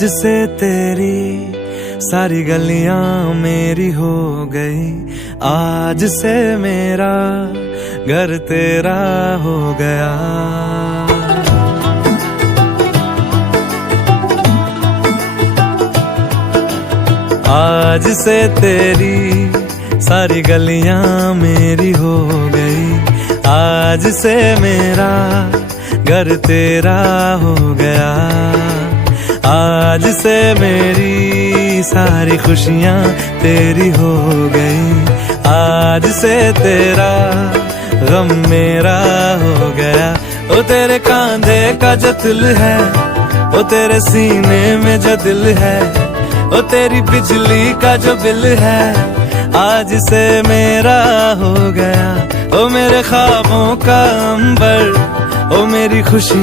आज से तेरी सारी गलियां मेरी हो गई, आज से मेरा घर तेरा हो गया। आज से तेरी सारी गलियां मेरी हो गई, आज से मेरा घर तेरा हो गया। आज से मेरी सारी खुशियां तेरी हो गई, आज से तेरा गम मेरा हो गया। ओ तेरे कांधे का जो दिल है, ओ तेरे सीने में जो दिल है, ओ तेरी बिजली का जो बिल है, आज से मेरा हो गया। ओ मेरे ख्वाबों का अंबर, ओ मेरी खुशी